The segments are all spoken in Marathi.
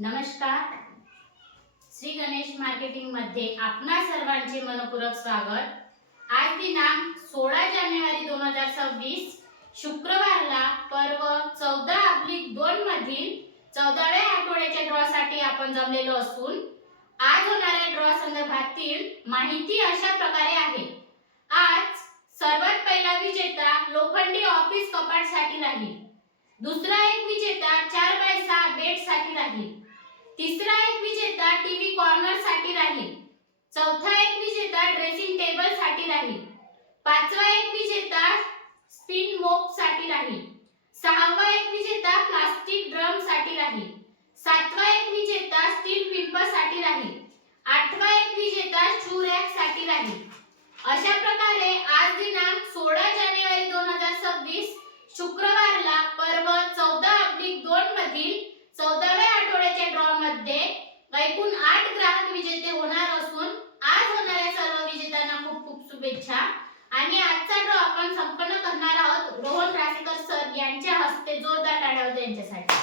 नमस्कार. श्री गणेश मार्केटिंग मध्ये आपणा सर्वांचे मनपूर्वक स्वागत. आज दिनांक 16 जानेवारी 2026 शुक्रवारला पर्व 14/2 मधील 14व्या आठवड्याच्या ड्रॉ साठी आपण जमलेलो असून आज होणाऱ्या ड्रॉ संदर्भातील माहिती अशा प्रकारे आहे. आज सर्वात पहिला विजेता लोखंडी ऑफिस कपाट साठी राहील. दुसरा एक विजेता 4x6 बेड साठी राहील. तिसरा एक विजेता टीव्ही कॉर्नर साठी राहील. चौथा एक विजेता ड्रेसिंग टेबल साठी राहील. पाचवा एक विजेता स्पिन मोप साठी राहील. सहावा एक विजेता प्लास्टिक ड्रम साठी राहील. सातवा एक विजेता स्टील पिंप साठी राहील. आठवा एक विजेता शू रॅक साठी राहील. अशा प्रकारे आज दिनांक 16 जानेवारी 2026 शुक्रवारला पर्व 14/2 मधील 14व्या आठवड्याच्या ड्रॉ मध्ये एकूण 8 ग्राहक विजेते होणार असून आज होणाऱ्या सर्व विजेत्यांना खूप खूप शुभेच्छा. आणि आजचा ड्रॉ आपण संपन्न करणार आहोत रोहन रासेकर सर यांच्या हस्ते. जोरदार टाळ्या होत्या यांच्यासाठी.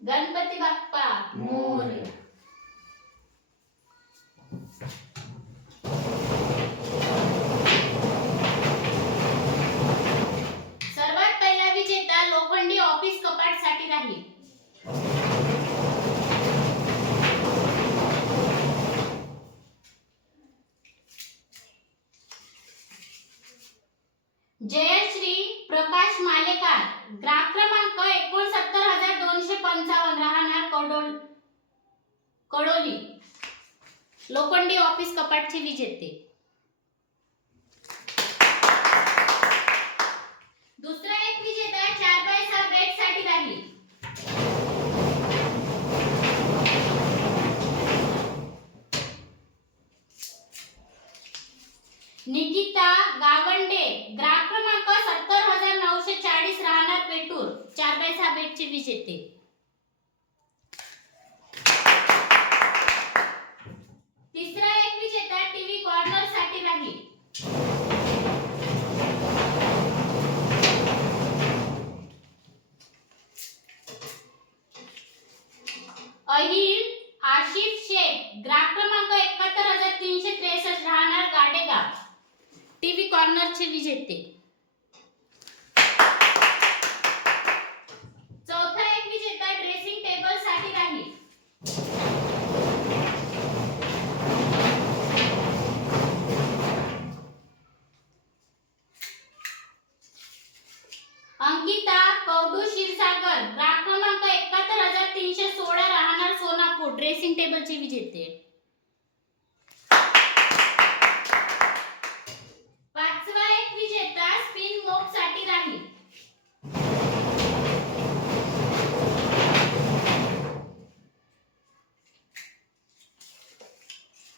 गणपती बाप्पा मोरया. सर्वात पहिला विजेता लोखंडी ऑफिस कपाट साठी राहील. जयश्री प्रकाश मालेकार, ग्राहक क्रमांक 69255, राहणार कडोली, लोखंडी ऑफिस कपाटचे विजेते. दुसरा एक विजेता 4x6 बेड साठी राहील. निकिता गावंडे, ग्राहक क्रमांक 70940, राहणार पेटूर, 4x6 बेडचे विजेते. तिसरा एक विजेता टीव्ही कॉर्नर साठी राहील. अहिल आशिफ शेख, ग्राहक क्रमांक 71363, राहणार गाडेगाव, टीव्ही कॉर्नरचे विजेते. चौथा एक विजेता ड्रेसिंग टेबल साठी राहील. अंकिता कौडू क्षीरसागर, ग्राहक क्रमांक 71316, राहणार सोनापूर, ड्रेसिंग टेबलचे विजेते. पाचवा एक विजेता स्पिन मोप साठी राहील.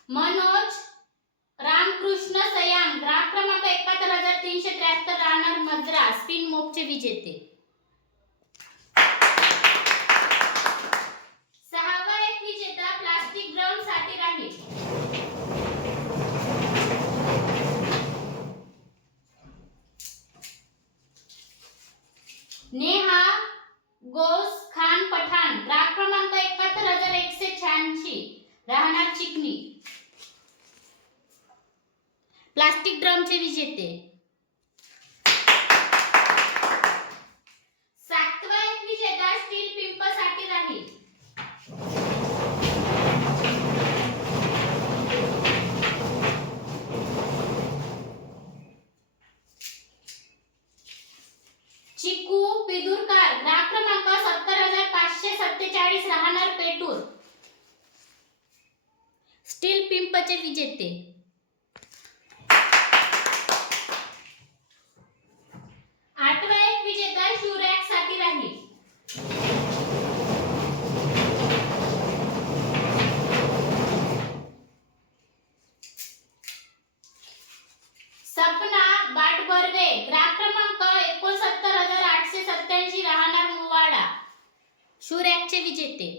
मनोज रामकृष्ण सयान, ग्राहक क्रमांक 71373, राहणार मद्रा, स्पिन मोपचे विजेते. सहावा एक विजेता प्लास्टिक ड्रम साठी राहील. नेहा गोस खान पठाण, ग्राहक क्रमांक 71186, राहणार चिकनी, प्लास्टिक ड्रमचे विजेते. सातवा एक विजेता स्टील पिंप साठी राहील. क्लिपचे विजेते. आठवा एक विजेता शूरॅक साठी राहील. सपना बाटबर्वे, ग्राहक क्रमांक 69887, राहणार मुवाडा, शूरॅकचे विजेते.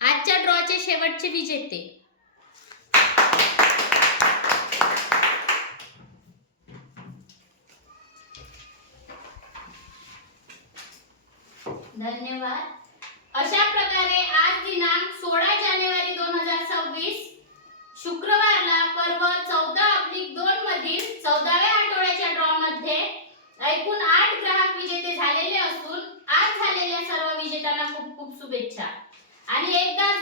आजच्या ड्रॉचे शेवटचे विजेते. धन्यवाद. अशा प्रकारे आज दिनांक 16 जानेवारी 2026 शुक्रवारला पर्व 14/2 मधील 14व्या आठवड्याच्या ड्रॉ मध्ये एकूण 8 ग्राहक विजेते झालेले असून आज झालेल्या सर्व विजेत्यांना खूप खूप शुभेच्छा. आणि एकदा